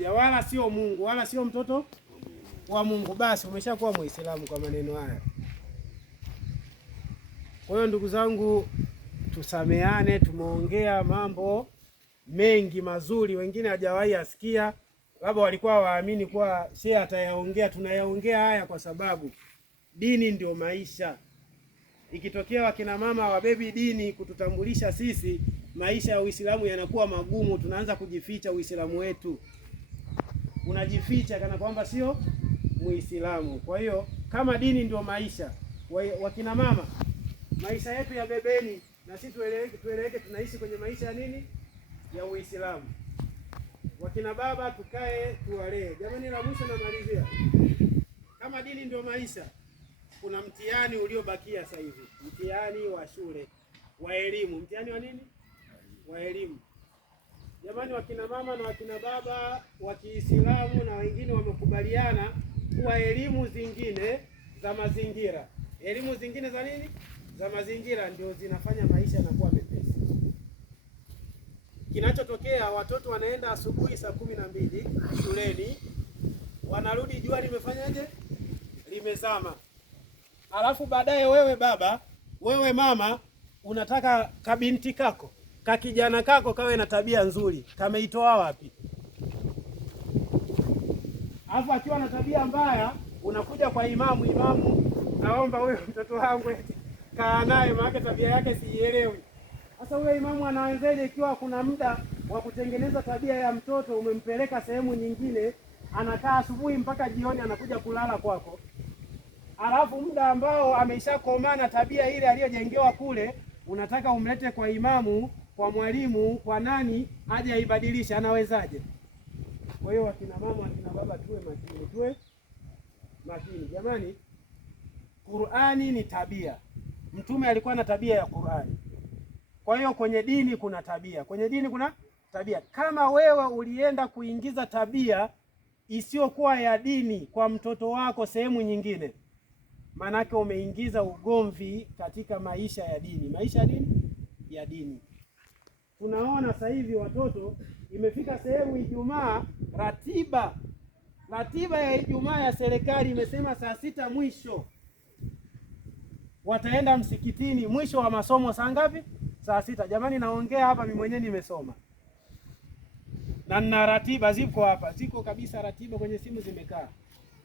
moja, wala sio Mungu, wala sio mtoto wa Mungu, basi umeshakuwa Muislamu kwa maneno haya. Kwa hiyo ndugu zangu, tusameane. Tumeongea mambo mengi mazuri, wengine hajawahi asikia, labda walikuwa waamini kuwa shehe atayaongea. Tunayaongea haya kwa sababu dini ndio maisha. Ikitokea wakina mama wabebi dini kututambulisha sisi, maisha ya Uislamu yanakuwa magumu, tunaanza kujificha Uislamu wetu, unajificha kana kwamba sio Muislamu. Kwa hiyo kama dini ndio maisha, wakina mama, maisha yetu ya bebeni, na sisi tueleweke tunaishi kwenye maisha ya nini? Ya Uislamu. Wakina baba tukae tuwalee. Jamani, la mwisho namalizia, kama dini ndio maisha, kuna mtihani uliobakia sasa hivi, mtihani wa shule wa elimu. Mtihani wa nini? Wa elimu. Jamani, wakina mama na wakina baba wa Kiislamu na wengine wamekubaliana kuwa elimu zingine za mazingira, elimu zingine za nini? Za mazingira, ndio zinafanya maisha yanakuwa mepesi. Kinachotokea, watoto wanaenda asubuhi saa 12 shuleni, wanarudi jua limefanyaje? Limezama. Alafu baadaye wewe baba, wewe mama, unataka kabinti kako, kakijana kako kawe na tabia nzuri, kameitoa wapi? Alafu akiwa na tabia mbaya, unakuja kwa imamu, imamu, naomba huyo mtoto wangu kaa naye, maana tabia yake siielewi. Sasa huyo imamu anaanzaje ikiwa kuna muda wa kutengeneza tabia ya mtoto, umempeleka sehemu nyingine, anakaa asubuhi mpaka jioni, anakuja kulala kwako. Alafu muda ambao ameshakomana tabia ile aliyojengewa kule, unataka umlete kwa imamu, kwa mwalimu, kwa nani aje aibadilishe, anawezaje? Kwa hiyo wakina mama, wakina baba, tuwe makini jamani. Qur'ani ni tabia. Mtume alikuwa na tabia ya Qur'ani. Kwa hiyo kwenye dini kuna tabia, kwenye dini kuna tabia. Kama wewe ulienda kuingiza tabia isiyokuwa ya dini kwa mtoto wako sehemu nyingine, manake umeingiza ugomvi katika maisha ya dini. Maisha ya dini ya dini. Tunaona sasa hivi watoto, imefika sehemu Ijumaa, ratiba ya Ijumaa ya serikali imesema saa 6 mwisho wataenda msikitini. Mwisho wa masomo saa ngapi? Saa 6. Jamani, naongea hapa mimi mwenyewe nimesoma na nina ratiba ziko hapa, ziko kabisa ratiba kwenye simu zimekaa.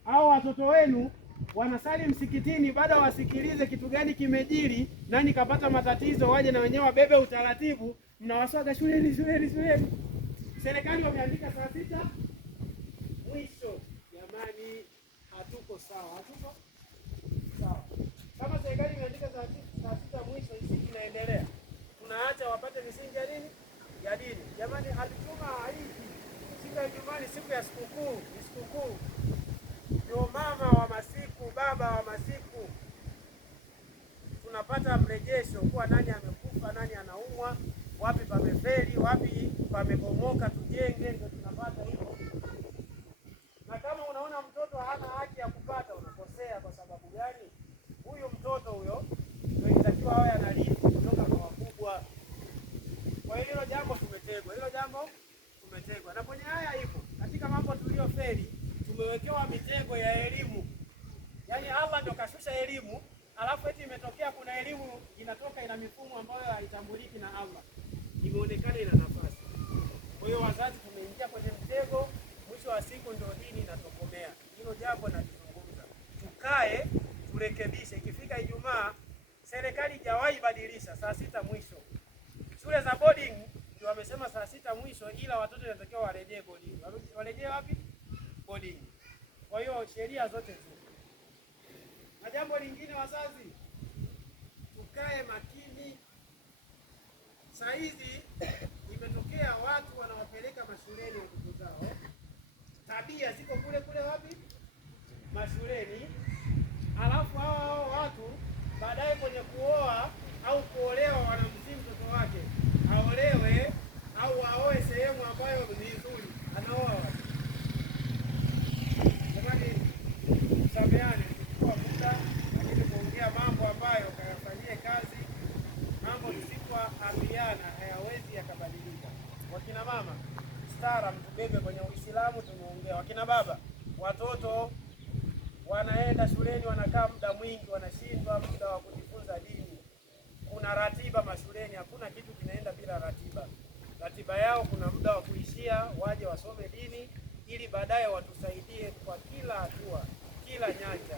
Hao watoto wenu wanasali msikitini, baada wasikilize kitu gani kimejiri, nani kapata matatizo, waje na wenyewe wabebe utaratibu. Mnawaswaga shuleni. Serikali wameandika saa 6 mwisho. Jamani, hatuko sawa, hatuko sawa. Kama serikali imeandika saa 6 mwisho, isi inaendelea, tunaacha wapate misingi ya nini? Ya dini. Jamani, Aljumaa hii, siku ya Ijumaa ni siku ya sikukuu, ni sikukuu. Ndio mama wa masiku, baba wa masiku, tunapata mrejesho kuwa nani amekufa, nani anaumwa, wapi pamefeli, wapi pamebomoka, tujenge. Ndio tunapata hivyo. Na kama unaona mtoto hana haki ya kupata, unakosea. Kwa sababu gani? Huyu mtoto huyo ndio inatakiwa awe analii kutoka kwa wakubwa. Kwa hiyo hilo jambo tumetegwa, na kwenye haya ipo katika mambo tuliyofeli, tumewekewa mitego ya elimu. Yaani Allah ndio kashusha elimu, alafu eti imetokea kuna elimu inatoka ina mifumo ambayo haitambuliki na Allah, imeonekana ina nafasi. Kwa hiyo wazazi tumeingia kwenye mtego, mwisho wa siku ndio dini inatokomea. Hilo jambo nalizungumza, tukae turekebishe. Ikifika Ijumaa, serikali hajawahi badilisha saa 6 mwisho. Shule za boarding ndio wamesema saa 6 mwisho, ila watoto wanatakiwa warejee boarding. Warejee wapi? Boarding. Kwa hiyo sheria zote zipo. Na jambo lingine, wazazi tukae makini. Saa hizi imetokea watu wanawapeleka mashuleni watoto zao, tabia ziko kule wapi? Mashuleni. Alafu hao watu baadaye kwenye kuoa au kuolewa, wanamsihi mtoto wake aolewe au aoe sehemu ambayo ni nzuri, anaoa wapi? Jamani, sameane, kwa muda lakini kuongea mambo ambayo kayafanyie kazi. Mambo tusipoambiana hayawezi yakabadilika. Wakina mama, stara mtubebe kwenye Uislamu. Waislamu tumeongea. Wakina baba, watoto wanaenda shuleni, wanakaa muda mwingi, wanashindwa muda wa kujifunza dini. Kuna ratiba mashuleni, hakuna kitu kinaenda bila ratiba. Ratiba yao kuna muda wa kuishia, waje wasome dini ili baadaye watusaidie kwa kila hatua, kila nyanja.